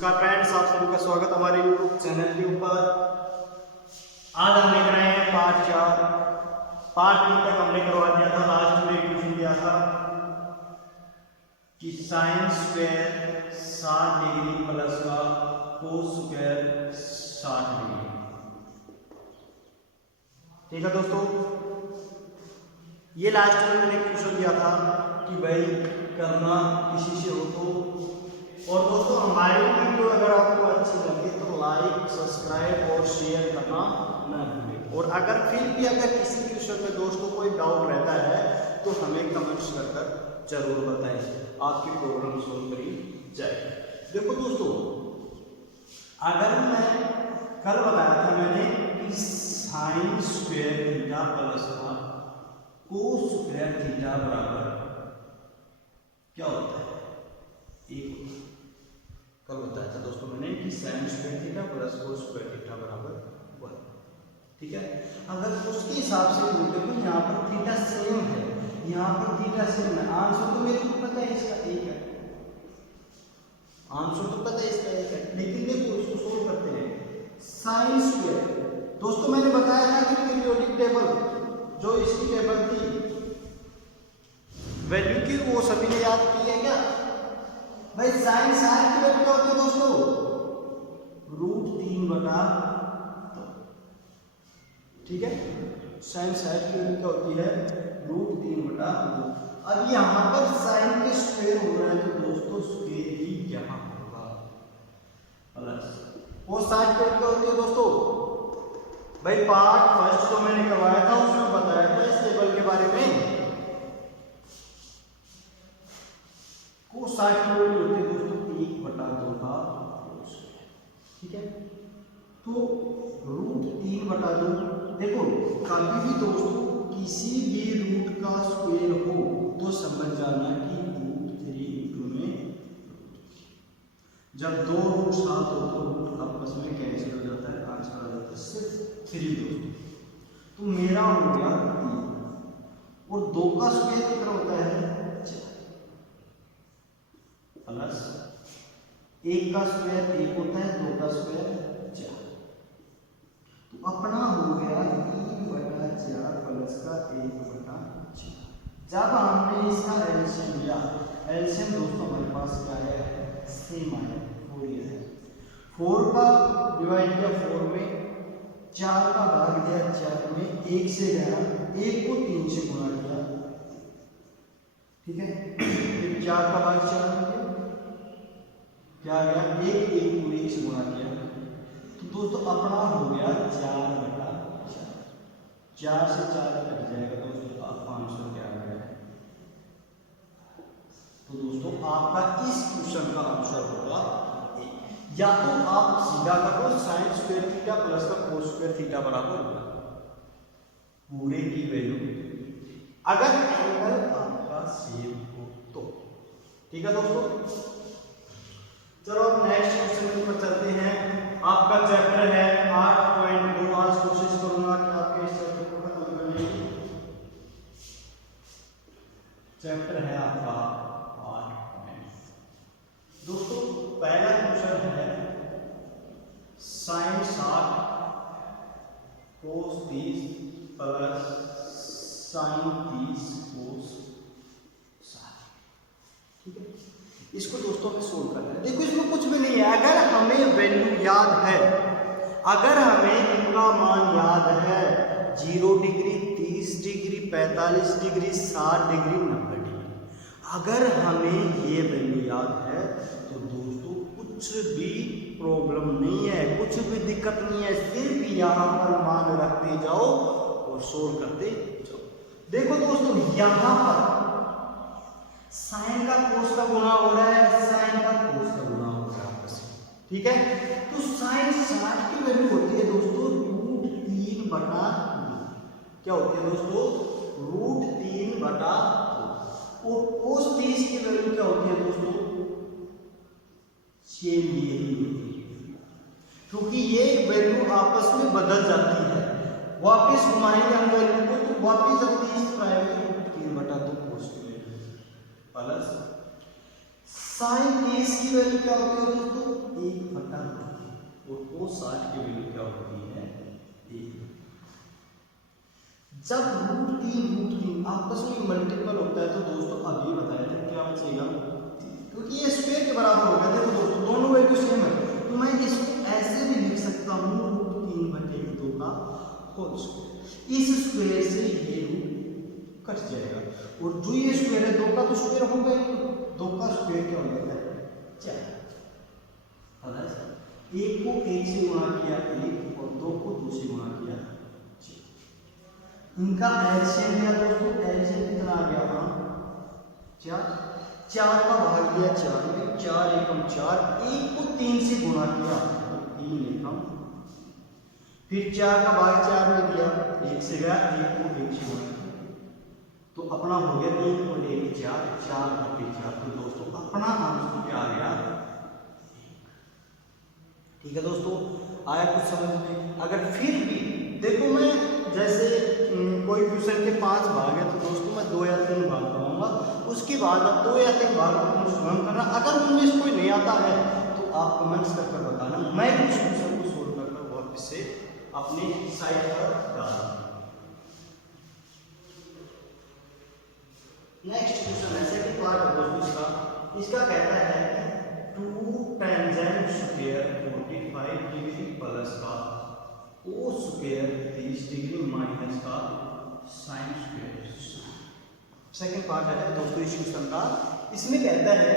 नमस्कार फ्रेंड्स, आप सभी का स्वागत हमारे YouTube चैनल के ऊपर। आज हम देख रहे हैं पार्ट 4। पार्ट 3 तक हमने करवा दिया था। लास्ट में क्वेश्चन दिया था कि साइन स्क्वायर 60 डिग्री प्लस का कोस स्क्वायर 60 डिग्री। ठीक है दोस्तों, ये लास्ट में मैंने क्वेश्चन दिया था कि भाई करना किसी से हो तो। और दोस्तों, हमारी वीडियो अगर आपको अच्छी लगे तो लाइक, सब्सक्राइब और शेयर करना न भूलें। और अगर फिर भी किसी क्वेश्चन में दोस्तों कोई डाउट रहता है तो हमें कमेंट्स कर जरूर बताएं, आपकी प्रॉब्लम सोल्व करी जाए। देखो दोस्तों, अगर मैं कल बताया था मैंने कि साइन स्क्वायर थीटा प्लस का कोस स्क्वायर थीटा बराबर क्या होता है, एक होता है। कल बताया था दोस्तों मैंने कि sine square theta plus cos square theta बराबर 1। ठीक है, अगर उसके हिसाब से बोलते तो यहाँ पर थीटा सेम है, यहाँ पर थीटा सेम है। आंसर तो मेरे को पता है इसका एक है, आंसर तो पता है इसका एक है। लेकिन देखो इसको सोल्व करते हैं। साइन स्क्वायर दोस्तों मैंने बताया था कि पीरियोडिक टेबल जो इसकी टेबल थी वैल्यू की, वो सभी ने याद की है क्या भाई? साइन सार की वैल्यू क्या होती है दोस्तों? √3 बटा 2। ठीक है, साइन सार की वैल्यू क्या होती है? √3 बटा 2। अब यहां पर साइन के स्क्वायर हो रहा है तो दोस्तों स्क्वायर ही यहां होगा प्लस। वो साइन की वैल्यू क्या होती है दोस्तों? भाई पार्ट फर्स्ट जो मैंने करवाया था उसमें बताया था इस टेबल के बारे में। कोस 60 की वैल्यू होती है दोस्तों 1 बटा 2 का कोस। ठीक है, तो √3 बटा 2। देखो कभी भी दोस्तों किसी भी रूट का स्क्वायर हो तो समझ जाना कि √3 में जब दो रूट साथ हो तो रूट आपस में कैंसिल हो जाता है, आंसर आ जाता है सिर्फ 3 दोस्तों। तो मेरा हो गया 3 और 2 का स्क्वायर कितना होता है? 4 प्लस 1 का स्क्वायर 1 होता है, 2 का स्क्वायर 4। तो अपना हो गया 3 बटा 4 प्लस का 1 बटा 4। जब हमने इसका एलसीएम लिया, एलसीएम दोस्तों हमारे पास क्या है? सेम आया 4 है। 4 का डिवाइड किया 4 में, 4 का भाग दिया 4 में, 1 से गया, 1 को 3 से गुणा किया। ठीक है, फिर 4 का भाग 4 में क्या गया? 1 को 1 से गुणा किया तो दोस्तों अपना हो गया 4 बटा 4। 4 से 4 कट जाएगा दोस्तों, आप 500 क्या आ गया? तो दोस्तों आपका इस क्वेश्चन का आंसर होगा A। या तो आप सीधा करो साइन स्क्वायर थीटा प्लस का कोस स्क्वायर थीटा बराबर होगा पूरे की वैल्यू अगर एंगल आपका सेम हो तो। ठीक है दोस्तों, चलो अब नेक्स्ट क्वेश्चन पर चलते हैं। आपका चैप्टर है 8.2। आज कोशिश करूंगा कि आपके इस चैप्टर को खत्म करने की। चैप्टर है आपका 8। दोस्तों पहला क्वेश्चन है साइन 60 कोस 30 प्लस साइन 30 कोस 60। ठीक है, इसको दोस्तों हमें सोल्व करना है। देखो इसमें कुछ भी नहीं है, अगर हमें वैल्यू याद है, अगर हमें इनका मान याद है 0 degree, 30 degree, 45 degree, 60 degree, 90 degree, अगर हमें ये वैल्यू याद है तो दोस्तों कुछ भी प्रॉब्लम नहीं है, कुछ भी दिक्कत नहीं है। सिर्फ यहाँ पर मान रखते जाओ और सोल्व करते जाओ। देखो दोस्तों यहाँ पर साइन का कोस का गुणा हो रहा है, साइन का कोस का गुणा हो रहा है आपस में। ठीक है, तो साइन 60 की वैल्यू होती है दोस्तों √3 बटा 2। क्या होती है दोस्तों? √3 बटा 2। और कोस 30 की वैल्यू क्या होती है दोस्तों? सेम ये ही होती है, क्योंकि ये वैल्यू आपस में बदल जाती है। वापिस घुमाएंगे हम वैल्यू को तो वापिस अपनी इस √3 बटा 2 कोस की वैल्यू प्लस साइन 30 की वैल्यू क्या होती है दोस्तों? 1 और cos 60 की वैल्यू क्या होती है 1। जब √3 आपस में मल्टीपल होता है तो दोस्तों अभी बताया था क्या बचेगा, क्योंकि ये स्क्वायर के बराबर हो गया। देखो दोस्तों दोनों वैल्यू सेम है तो मैं इसको ऐसे भी लिख सकता हूँ √3/2 का होल स्क्वायर। इस स्क्वायर से ये रूट कट जाएगा और जो ये स्क्वायर है 2 का तो स्क्वायर होगा ही, 2 का स्क्वायर क्या हो जाता है 4। एक को 1 से गुणा किया 1 और 2 को 2 से गुणा किया 6। इनका एलसीएम लिया दोस्तों, एलसीएम कितना आ गया अपना 4। 4 का भाग दिया 4 में, 4 एकम 4, 1 को 3 से गुणा किया तो 3 एकम, फिर 4 का भाग 4 में दिया 1 से गया, 1 को 1 से गुणा किया तो अपना हो गया 3 और 1 4, 4/4। तो दोस्तों अपना आंसर क्या आ गया 1। ठीक है दोस्तों, आया कुछ समझ में? अगर फिर भी देखो मैं जैसे कोई क्वेश्चन के 5 भाग है तो दोस्तों मैं 2 या 3 भाग कराऊंगा, उसके बाद आप 2 या 3 भाग को स्वयं करना। अगर उनमें से कोई नहीं आता है तो आप कमेंट्स कर बताना, मैं भी उस क्वेश्चन को सोल्व करकर वापस से अपने साइट पर डाल दूंगा। नेक्स्ट क्वेश्चन है सेकंड पार्ट है दोस्तों इसका कहता है कि 2 टेंजेंट स्क्वायर 45 डिग्री प्लस का cos स्क्वायर 30 डिग्री माइनस का sin स्क्वायर। सेकंड पार्ट है दोस्तों इस क्वेश्चन का। इसमें कहता है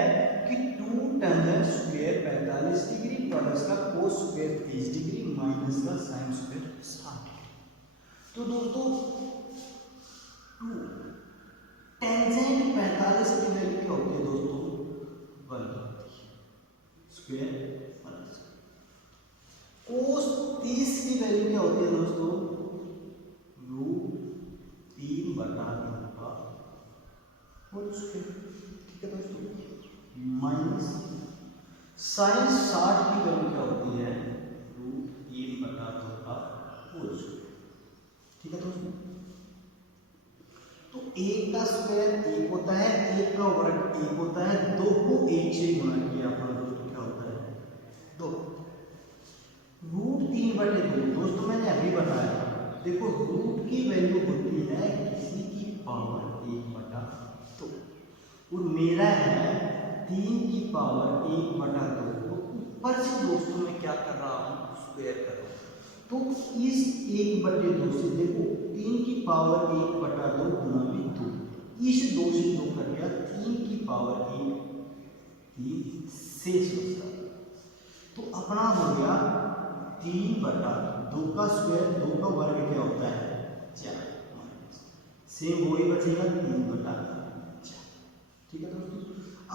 कि 2 टेंजेंट स्क्वायर 45 डिग्री प्लस का cos स्क्वायर 30 डिग्री माइनस का sin स्क्वायर 60 डिग्री। तो दोस्तों 2 टेंजेंट 45 की वैल्यू क्या होती है दोस्तों 1 स्क्वायर प्लस cos 30 की वैल्यू क्या होती है दोस्तों √3/2 का होल स्क्वायर। ठीक है दोस्तों, माइनस sin 60 की वैल्यू क्या होती है √3/2 का होल स्क्वायर। ठीक है दोस्तों, तो 1 का स्क्वायर 1 होता है, 1 का वर्ग 1 होता है, 2 को 1 से गुणा किया अपना दोस्तों क्या होता है 2। √3/2 दोस्तों मैंने अभी बताया, देखो रूट की वैल्यू होती है किसी की पावर 1/2 और मेरा है 3 की पावर 1/2। तो ऊपर से दोस्तों मैं क्या कर रहा हूँ स्क्वायर कर रहा हूँ, तो इस 1/2 से देखो 3 की पावर 1/2 गुना में 2, इस 2 से 2 कर दिया, 3 की पावर 1 3 शेष बचता तो अपना हो गया 3/2 का स्क्वायर, 2 का वर्ग क्या होता है 4, सेम वही बचेगा 3/4। ठीक है दोस्तों,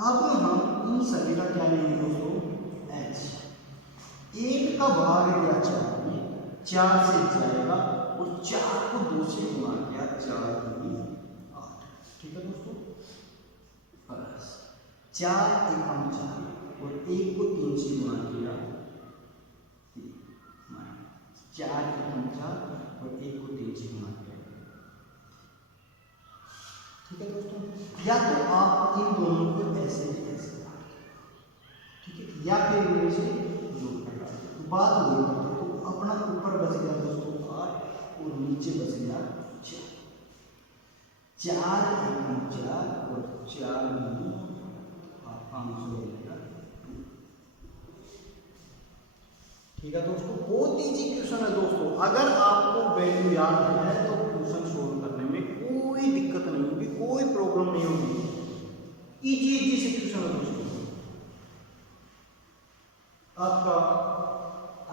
अब हम इन सभी का क्या लेंगे दोस्तों h। 1 का भाग दिया 4 में, 4 से जाएगा और 4 को 2 से गुणा किया 4 दूनी 8। ठीक है दोस्तों, प्लस 4 एकम 4 और 1 को 3 से गुणा किया 4 एकम 4 और 1 को 3 से गुणा किया। ठीक है दोस्तों, या तो आप इन दोनों को ऐसे ऐसे काट, ठीक है, या फिर इनमें से जोड़ कर डाल। तो बात हो गई, तो अपना ऊपर बच गया दोस्तों 8 और नीचे बच गया 4। 4 एकम 4 और 4 दूनी आपका आंसर हो जाएगा 2। ठीक है दोस्तों, बहुत इजी क्वेश्चन है दोस्तों। अगर आपको वैल्यू याद है तो क्वेश्चन सोल्व करने में कोई दिक्कत नहीं होगी, कोई प्रॉब्लम नहीं होगी। इजी से क्वेश्चन है दोस्तों। आपका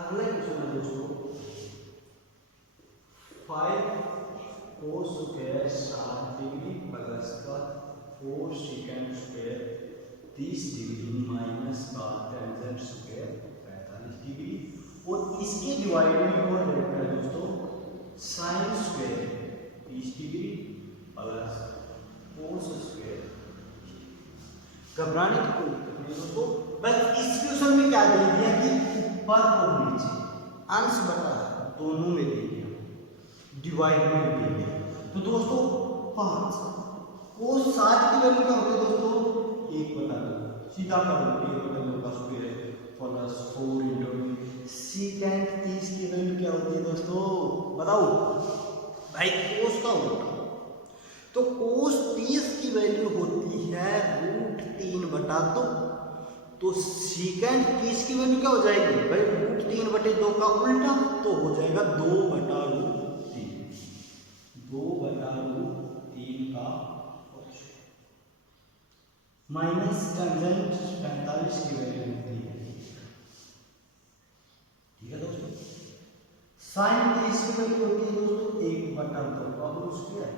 अगला क्वेश्चन है दोस्तों 5 cos स्क्वायर 60 डिग्री प्लस का 4 सेकंड स्क्वायर 30 डिग्री माइनस का टेंजेंट स्क्वायर 45 डिग्री और इसके डिवाइड में और रहता है दोस्तों sin square 30 degree plus cos square. घबराने की कोई दिक्कत नहीं दोस्तों, बस इस क्वेश्चन में क्या दे दिया कि ऊपर और नीचे अंश बटा दोनों में दे दिया, डिवाइड में दे दिया। तो दोस्तों 5 cos 60 की वैल्यू क्या होती है दोस्तों 1/2, सीधा कर लो 1/2 का स्क्वायर प्लस 4 × सीकेंट 30 की वैल्यू क्या होती है दोस्तों, बताओ भाई, कोस का उल्टा। तो कोस 30 की वैल्यू होती है √3/2। तो सीकेंट 30 की वैल्यू क्या हो जाएगी भाई, √3/2 का उल्टा, तो हो जाएगा 2/√3, 2/√3 का माइनस टेंजेंट 45 की वैल्यू होती है। ठीक है दोस्तों, साइन 30 की वैल्यू होती है दोस्तों 1/2 का होल स्क्वायर,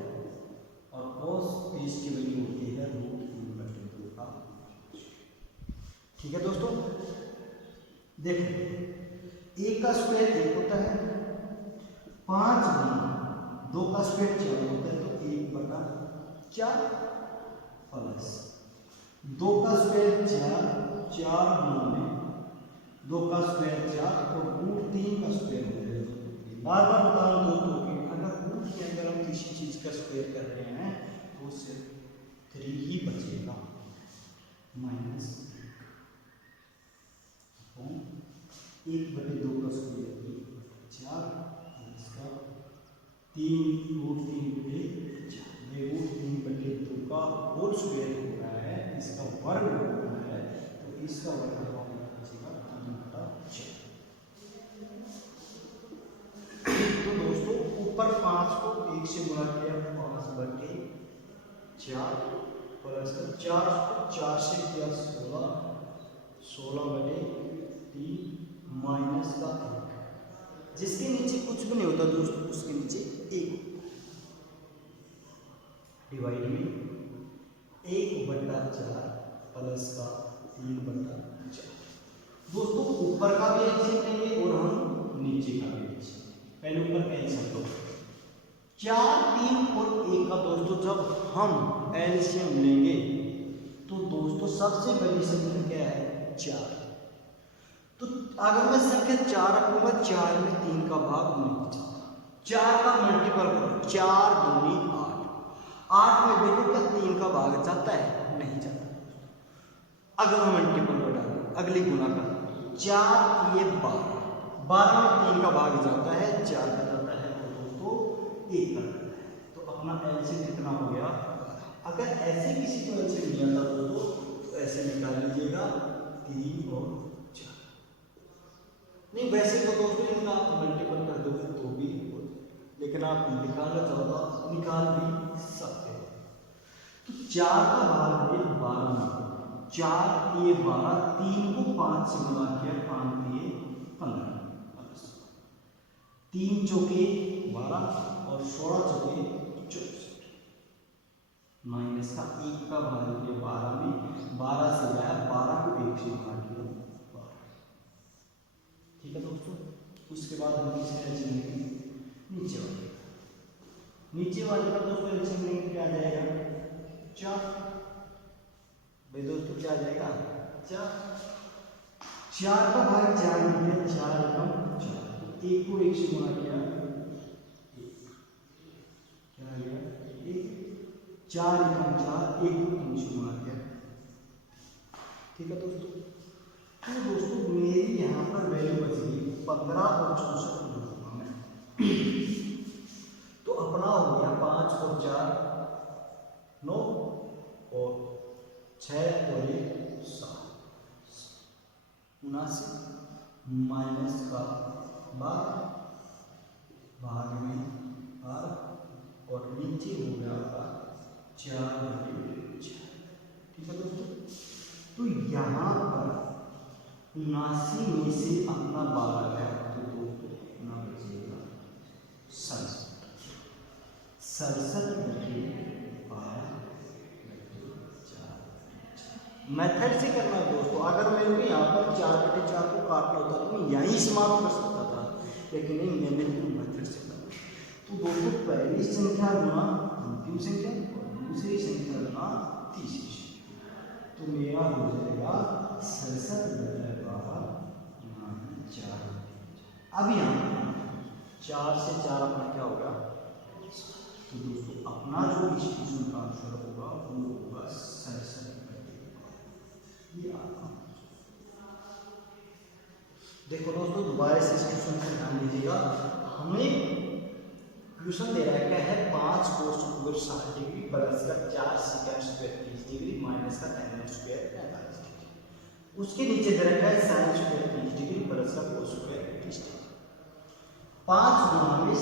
और cos 30 की वैल्यू होती है √3/2 का। ठीक है दोस्तों, देखो 1 का स्क्वायर 1 होता है, 5 गुना 2 का स्क्वायर 4 होता है, तो 1/4 प्लस 2 का स्क्वायर 4, 4 गुना में 2 का स्क्वायर 4 और √3 का स्क्वायर हो जाएगा। बार बार बता रहा हूँ दोस्तों कि अगर रूट के अंदर हम किसी चीज का स्क्वायर कर रहे हैं तो सिर्फ 3 ही बचेगा, माइनस 1/2 का स्क्वायर 1/4, इसका 3√3/4 का होल स्क्वायर हो रहा है, इसका वर्ग हो रहा है, तो इसका वर्ग बचेगा 3/4। तो दोस्तों ऊपर 5 को 1 से गुणा किया, 5/4 प्लस 4 को 4 से किया 16, 16/3 माइनस का 1, जिसके नीचे कुछ भी नहीं होता दोस्तों, उसके नीचे 1 डिवाइड में 1/4 प्लस का 3/4। दोस्तों ऊपर का भी एलसीएम लेंगे और हम नीचे का भी एलसीएम। पहले ऊपर का एलसीएम लो, 4, 3 और 1 का दोस्तों जब हम एलसीएम लेंगे तो दोस्तों सबसे बड़ी संख्या क्या है 4। तो अगर मैं संख्या 4 रखूंगा, 4 में 3 का भाग नहीं जाता, 4 का मल्टीपल करो, 4 दूनी 8, 8 में देखो क्या 3 का भाग जाता है, नहीं जाता। अगर हम मल्टीपल को डालें, अगली गुना कर 4 ये 12, 12 में 3 का भाग जाता है, 4 का जाता है और दोस्तों 1 का जाता है, तो अपना एलसीएम कितना हो गया। अगर ऐसे किसी को एलसीएम लिया था दोस्तों तो ऐसे निकाल लीजिएगा 3 और 4। नहीं वैसे तो दोस्तों इनका आप मल्टीपल कर दोगे तो भी हो, लेकिन आप निकालना चाहो तो निकाल भी सकते हैं। तो 4 का भाग है 12 में, 4 ये 12, 3 को 5 से गुणा किया, 5 ये 15, 3 चौके 12 और 16 चौके 24, माइनस का 1 का भाग किया 12 में, 12 से गया 12 को 1 से गुणा किया 12। ठीक है दोस्तों, उसके बाद हम किसका एलसीएम लेंगे, नीचे वाले, नीचे वाले का दोस्तों एलसीएम लेंगे, क्या आ जाएगा 4 भाई दोस्तों, क्या आ जाएगा 4, 4 का भाग 4 में किया, 4 एकम 4, 1 को 1 से गुणा किया 1, क्या आ गया 1, 4 एकम 4, 1 को 3 से गुणा किया। ठीक है दोस्तों, तो दोस्तों मेरी यहाँ पर वैल्यू बच गई 15 और 64 जोड़ूंगा मैं तो अपना हो गया 5 और 4 9 और 6 और 1 7, 79 माइनस का 12 भाग में 12 और नीचे हो गया 4/4। ठीक है दोस्तों, तो यहाँ पर 79 में से अपना 12 गया तो दोस्तों अपना बचेगा 67/12/4। मेथड से करना दोस्तों, अगर मेरे को यहाँ पर 4/4 को काटना होता तो मैं यहीं समाप्त कर सकता था, लेकिन नहीं, मैंने मेथड से करना। तो दोस्तों पहली संख्या गुना अंतिम संख्या और दूसरी संख्या गुना तीसरी संख्या, तो मेरा हो जाएगा 67/12/4। अब यहाँ 4 से 4 अपना क्या होगा, तो दोस्तों अपना जो डिस्ट्रीब्यूशन का आंसर होगा वो होगा 67/12। ये आपका देखो दोस्तों, दोबारा से इस क्वेश्चन पर ध्यान दीजिएगा। हमें क्वेश्चन दे रहा है क्या है, 5 cos स्क्वायर 60 डिग्री प्लस का 4 सेकंड स्क्वायर 30 डिग्री माइनस का tan स्क्वायर 45 डिग्री। उसके नीचे दे रखा है sin स्क्वायर 30 डिग्री प्लस का cos स्क्वायर 30 डिग्री। 5 गुणा में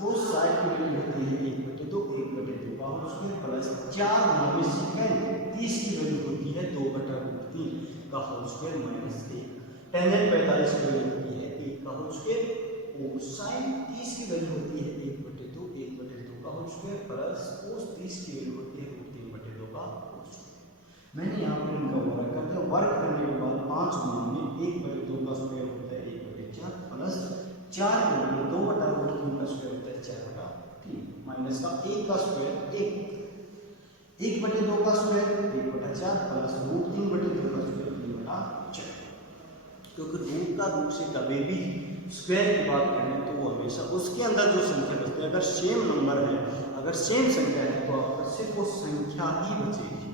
cos 60 की वैल्यू होती है 1/2 1/2 का होल स्क्वायर प्लस 4 गुणा में सेकंड 30 की वैल्यू होती है 2/3 का होल स्क्वायर माइनस 1। टेंजेंट 45 की वैल्यू होती है 1 का होल स्क्वायर और sin 30 की वैल्यू होती है 1/2 का होल स्क्वायर प्लस cos 30 की वैल्यू होती है 3/2 का होल स्क्वायर। मैंने यहाँ पर इनका वर्ग कर दिया। वर्ग करने के बाद 5 गुणा में 1/2 का स्क्वायर होता है 1/4 प्लस 4 गुणा में 2/3 का स्क्वायर होता है 4/3 माइनस का 1 का स्क्वायर 1/2 का स्क्वायर 1/4 प्लस √3/2 का स्क्वायर 3/4। क्योंकि रूट का रूट से कभी भी स्क्वायर की बात करें तो वो हमेशा उसके अंदर जो संख्या बचती है, अगर सेम नंबर है, अगर सेम संख्या है तो आपको सिर्फ वो संख्या ही बचेगी,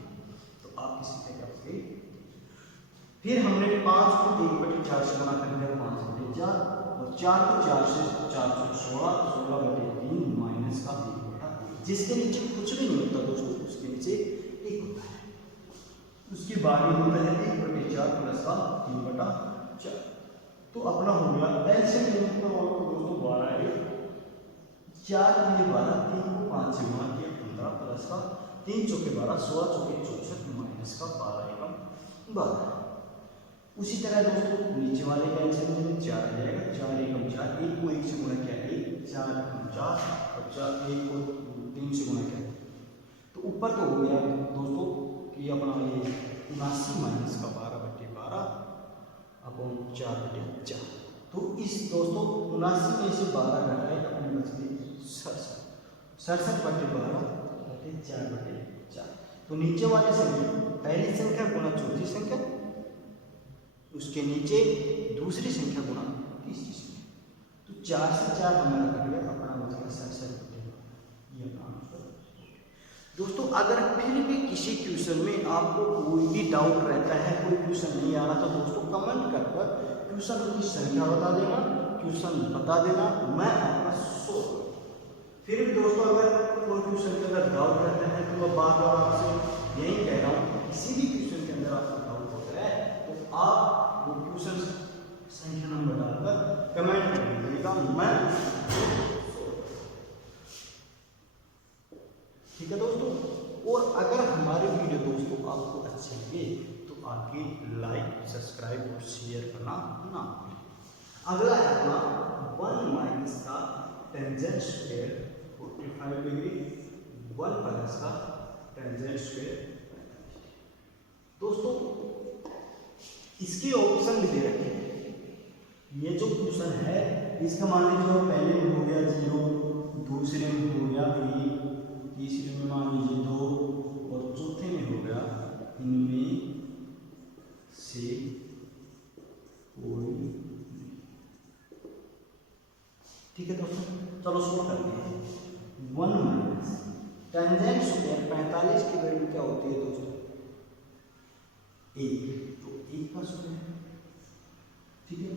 तो आप किसी पे करोगे। फिर हमने 5 को 1/4 से गुणा कर दिया 5/4 और 4 को 4 से 416 16/3 माइनस का 1/3, जिसके नीचे कुछ भी नहीं होता दोस्तों, उसके नीचे 1 होता है। उसके बाद ही होता है 1/4 प्लस का 3/4। तो अपना हो गया एलसीएम लेने का दोस्तों 12 है 4 के 12 3 को 5 से गुणा किया 15 प्लस का 3 चौके 12 16 चौके 64 माइनस का 12 एकम 12। उसी तरह दोस्तों नीचे वाले का एलसीएम लेंगे 4 आ जाएगा 4 एकम 4 1 को 1 से गुणा किया 1 4 एकम 4 और 4 1 को 3 से गुणा किया। तो ऊपर तो हो गया दोस्तों कि अपना ये 79 माइनस का 12/12 अपॉन 4/4। तो इस दोस्तों 79 में से 12 घटाए अपने बच गए 67/12 4/4। तो नीचे वाले संख्या पहली संख्या गुणा चौथी संख्या, उसके नीचे दूसरी संख्या गुणा तीसरी संख्या। तो 4 से 4 हमारा कट गया, अपना बच गया 67/12। ये अपना दोस्तों अगर फिर भी किसी क्वेश्चन में आपको कोई भी डाउट रहता है, कोई क्वेश्चन नहीं आ रहा, तो दोस्तों कमेंट कर क्वेश्चन की संख्या बता देना, क्वेश्चन बता देना, मैं आपका सोल्व। फिर भी दोस्तों अगर कोई क्वेश्चन के अंदर डाउट रहता है तो मैं बार बार आपसे यही कह रहा हूँ, किसी भी क्वेश्चन के अंदर आपको डाउट होता है तो आप वो क्वेश्चन संख्या नंबर डालकर कमेंट कर दीजिएगा, मैं ठीक है दोस्तों। और अगर हमारे वीडियो दोस्तों आपको अच्छे लगे तो आगे लाइक सब्सक्राइब और शेयर करना ना भूलें। अगला है अपना 1 माइनस का टेंजेंट स्क्वायर 45 डिग्री 1 प्लस का टेंजेंट स्क्वायर। दोस्तों इसके ऑप्शन भी दे रखे हैं। ये जो क्वेश्चन है इसका मान लीजिए पहले में हो गया 0, दूसरे में हो गया 1, तीसरे में मान लीजिए 2 और चौथे में हो गया इनमें से कोई नहीं। ठीक है दोस्तों, चलो शुरू करते हैं। 1 माइनस टेंजेंट स्क्वायर 45 की वैल्यू क्या होती है दोस्तों 1, तो 1 का स्क्वायर। ठीक है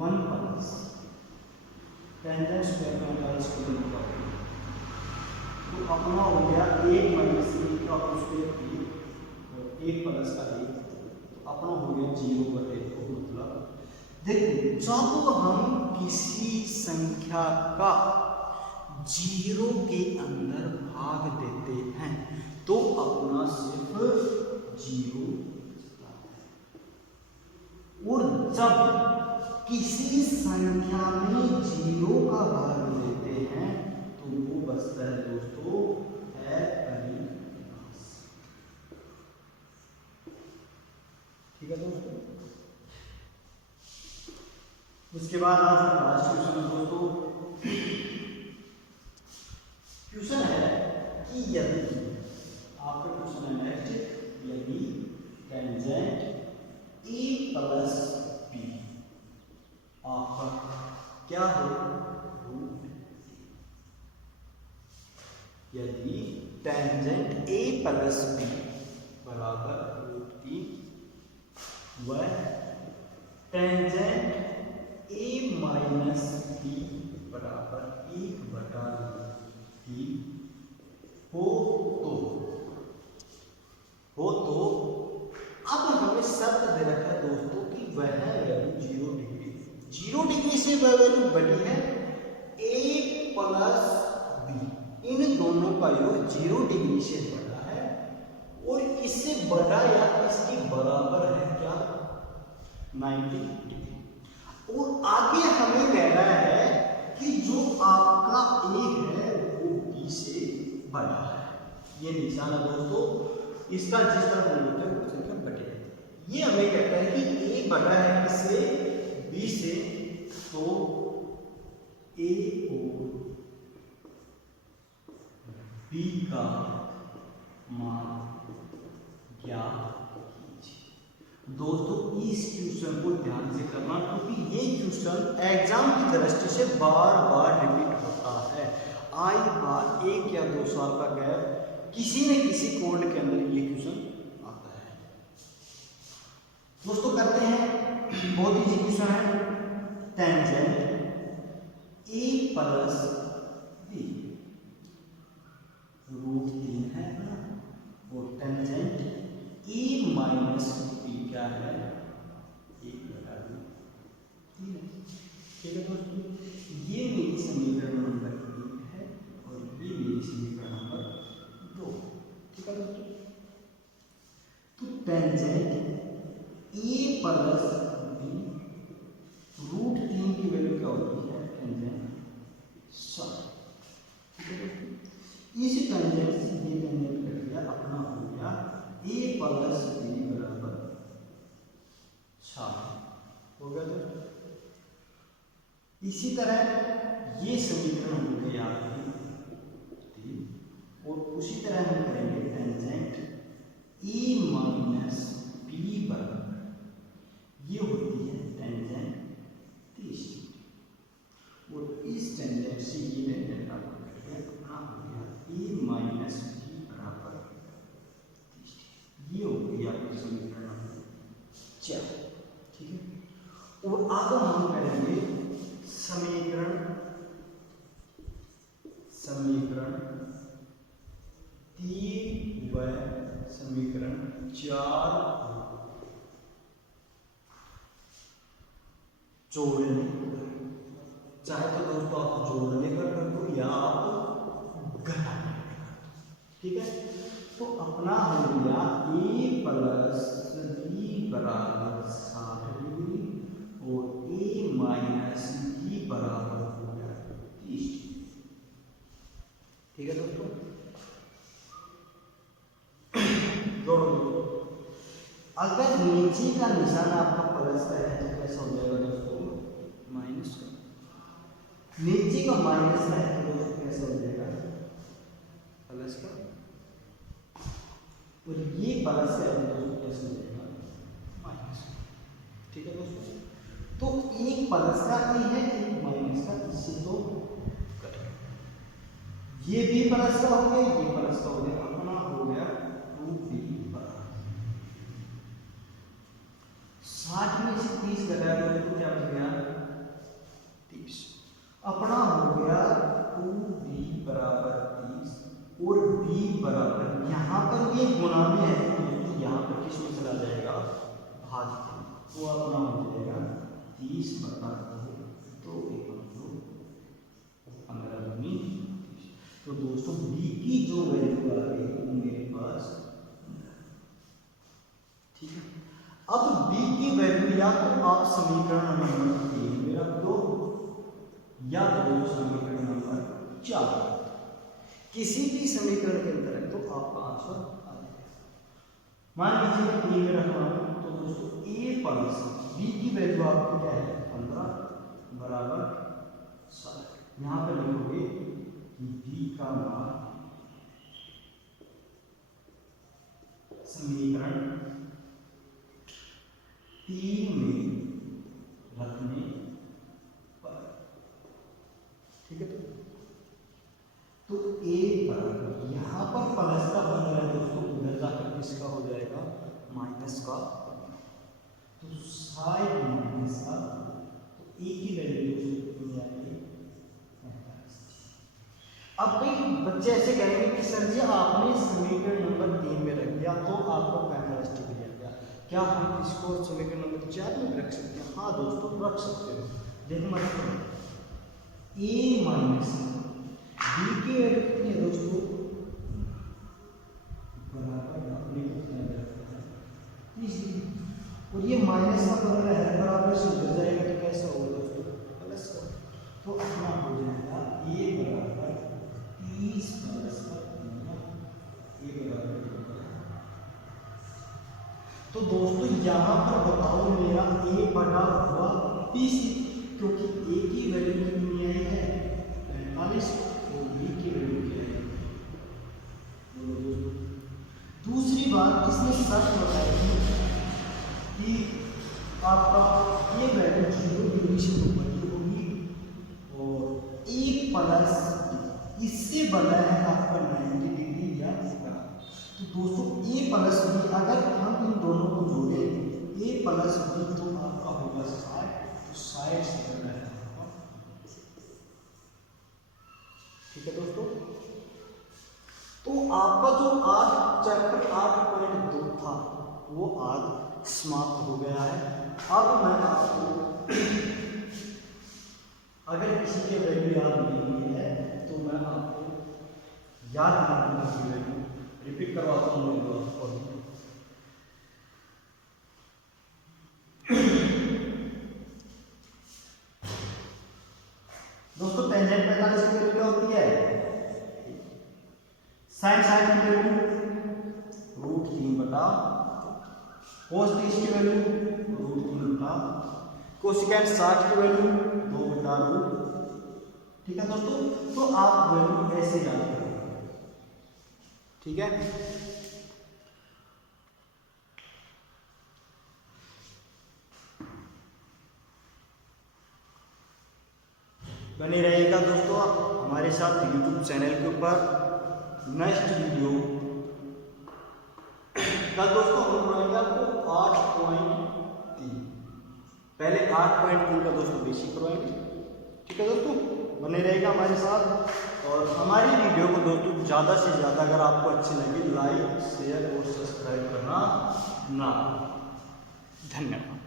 1 प्लस टेंजेंट स्क्वायर 45 की वैल्यू क्या होती है, तो अपना हो गया 1 माइनस 1 का होल स्क्वायर और 1 प्लस का 1, तो अपना हो गया 0/2। मतलब देखो जब हम किसी संख्या का 0 के अंदर भाग देते हैं तो अपना सिर्फ 0 बचता है, और जब किसी संख्या में 0 का भाग देते हैं तो वो बचता है दोस्तों अपरिभाष। ठीक है दोस्तों। उसके बाद आज हम लास्ट क्वेश्चन दोस्तों क्वेश्चन है कि यदि आपका क्वेश्चन है नेक्स्ट, यदि टेंजेंट a प्लस b आपका क्या हो, यदि टेंजेंट a प्लस b बराबर √3 व टेंजेंट माइनस बी बराबर 1/3 हो तो अब हमें शर्त दे रखा है दोस्तों कि वह वैल्यू 0 डिग्री से वह वैल्यू बड़ी है a प्लस बी, इन दोनों का योग 0 डिग्री से बड़ा है और इससे बड़ा या इसके बराबर है क्या 90 डिग्री। और आगे हमें कहना है कि जो आपका a है वो b से बड़ा है। ये निशान है दोस्तों, इसका जिस तरह हम होते हैं उससे क्या बटे, ये हमें कहता है कि a बड़ा है किससे b से, तो a और b का मान ज्ञात कीजिए। दोस्तों इस क्वेश्चन को ध्यान से करना क्योंकि ये क्वेश्चन एग्जाम की दृष्टि से बार बार रिपीट होता है। आई बार 1 या 2 साल का गैप किसी न किसी कोड के अंदर ये क्वेश्चन आता है। दोस्तों करते हैं, बहुत इजी क्वेश्चन है। टेंजेंट a प्लस b √3 है ना, और टेंजेंट a माइनस b क्या है 1/2। ठीक है दोस्तों, ये मेरी समीकरण नंबर 1 है और ये मेरी समीकरण नंबर 2। ठीक है दोस्तों, तो टेंजेंट a प्लस b √3 की वैल्यू क्या होती है टेंजेंट 60। ठीक है दोस्तों, इस टेंजेंट से ये टेंजेंट कट गया, अपना हो गया a प्लस b बराबर 60 हो गया दोस्तों। इसी तरह ये समीकरण हो गई आपकी 3 और उसी तरह हम करेंगे टेंजेंट a माइनस b बराबर, ये होती है टेंजेंट 30 और इस टेंजेंट से ये टेंजेंट आपको कट गया, अपना हो गया a माइनस b बराबर 30। ये हो गई आपकी समीकरण नंबर 4। ठीक है, और अब हम करेंगे समीकरण 3 व समीकरण 4 जोड़ने, चाहे तो दोस्तों आप जोड़ने का कर दो या आप घटाने का कर दो। ठीक है, तो अपना हो गया a प्लस b बराबर 60 डिग्री और a माइनस b बराबर हो गया 30। ठीक है दोस्तों, जोड़ दो। अगर नीचे का निशान आपका प्लस का है तो कैसा हो जाएगा दोस्तों माइनस का, नीचे का माइनस का है तो दोस्तों कैसा हो जाएगा प्लस का, और ये प्लस का है तो दोस्तों कैसा हो जाएगा माइनस का। ठीक है दोस्तों, तो एक प्लस का ही है एक माइनस का, इससे तो कट गया, ये भी प्लस का हो गया ये प्लस का हो गया, अपना हो गया 2b बराबर 60 में से 30 घटाया तो क्या बच गया 30, अपना हो गया 2b बराबर 30 और b बराबर, यहाँ पर ये गुणा में है तो यहाँ पर किस में चला जाएगा भाग में, तो अपना हो जाएगा 30 बटा 2 15 दूनी 30। तो दोस्तों b की जो वैल्यू आ गई वो मेरे पास, ठीक है। अब b की वैल्यू या तो आप समीकरण नंबर 3 में रख दो या तो समीकरण नंबर 4, किसी भी समीकरण के अंदर है तो आपका आंसर आ जाएगा। मान लीजिए कि 3 में रखना हो तो दोस्तों a प्लस b की वैल्यू आपकी क्या है 15 बराबर 60। यहाँ पर लिखोगे कि b का मान समीकरण 3 में रखने पर, ठीक है। तो a बराबर यहाँ पर प्लस का बन रहा है दोस्तों, उधर जाकर किसका हो जाएगा माइनस का, तो साइड माइनस का, तो a की वैल्यू अब कई बच्चे ऐसे कहेंगे कि सर जी आपने समीकरण नंबर 3 में रख दिया तो आपको पेनल्टी मिल गया, क्या हम इसको समीकरण नंबर 4 में रख सकते हैं? हाँ दोस्तों रख सकते हो। देखो मतलब a माइनस b की वैल्यू कितनी है दोस्तों? बराबर और ये माइनस का बदला है बराबर से हो जाएगा तो कैसा होगा दोस्तों? प्लस का। तो अपना हो जाएगा a बराबर 30 प्लस a बराबर। तो दोस्तों यहाँ पर बताओ मेरा a बटा हुआ 20, क्योंकि a की वैल्यू कितनी आई है 45 और b की वैल्यू क्या है? बोलो दोस्तों। दूसरी बात इसने शर्त बताई कि आपका ये वैल्यू 0 डिग्री से ऊपर की होगी और a प्लस इससे बड़ा है आपका 90 डिग्री या ऊपर। तो दोस्तों a प्लस b अगर हम इन दोनों को जोड़े a प्लस b तो आपका होगा 60, तो 60 से बड़ा है आपका। ठीक है दोस्तों, तो आपका जो आज चैप्टर 8.2 था वो आज समाप्त हो गया है। अब मैं आपको अगर किसी के वैल्यू याद नहीं है तो मैं आपको याद दिलाऊंगा कि वैल्यू रिपीट करवाता हूँ मेरी बात को। दोस्तों टेंजेंट 45 की वैल्यू क्या होती है? साइन 60 की वैल्यू √3 बटा कोस 30 की वैल्यू √3 बटा कोसिकेंट 60 की वैल्यू 2 बटा √। ठीक है दोस्तों, तो आप वैल्यू ऐसे याद करेंगे। ठीक है, बने रहिएगा दोस्तों हमारे साथ YouTube चैनल के ऊपर। नेक्स्ट वीडियो कल दोस्तों हम पढ़ाएंगे आपको 8.3, पहले 8.3 का दोस्तों बेसिक करवाएंगे। ठीक है दोस्तों, बने रहेगा हमारे साथ। और हमारी वीडियो को दोस्तों ज़्यादा से ज़्यादा अगर आपको अच्छी लगी लाइक शेयर और सब्सक्राइब करना ना। धन्यवाद।